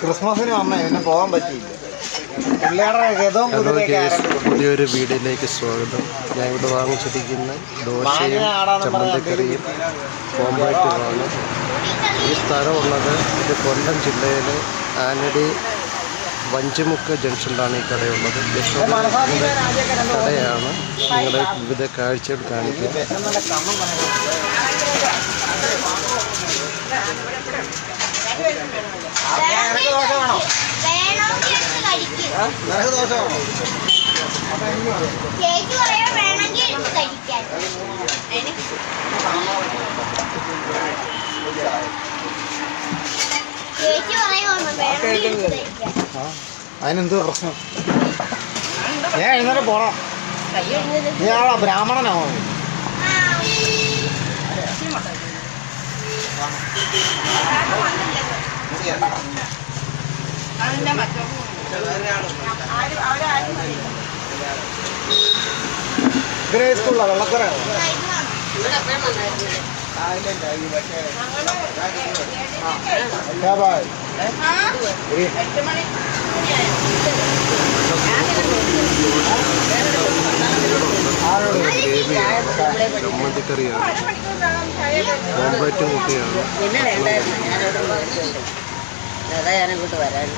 ക്രിസ്മസിന് വന്നേ പിന്നെ പോകാൻ പറ്റിയില്ല. പുതിയൊരു വീഡിയോയിലേക്ക് സ്വാഗതം. ഞാൻ ഇവിടെ വാങ്ങിച്ചിരിക്കുന്ന ദോശയും ചമ്മന്തിക്കറിയും കോമ്പാക്റ്റുമാണ്. ഈ സ്ഥലമുള്ളത് ഇത് കൊല്ലം ജില്ലയിലെ ആനടി വഞ്ചിമുക്ക് ജംഗ്ഷനിലാണ് ഈ കടയുള്ളത്. കടയാണ്. നിങ്ങളുടെ വിവിധ കാഴ്ചകൾ കാണിക്കുക. അതിനെന്തോ പ്രശ്നം? ഞാൻ എഴുന്നേരം പോണം. നീ ആളാ ബ്രാഹ്മണനാണോ? ഗ്രേ സ്കൂളിലാ വെള്ളക്കരയാണോ? ചമ്മന്തിക്കറിയാണ്, കോമ്പാക്റ്റും കുട്ടിയാണ്. അതാ ഞാനിങ്ങോട്ട് വരാൻ.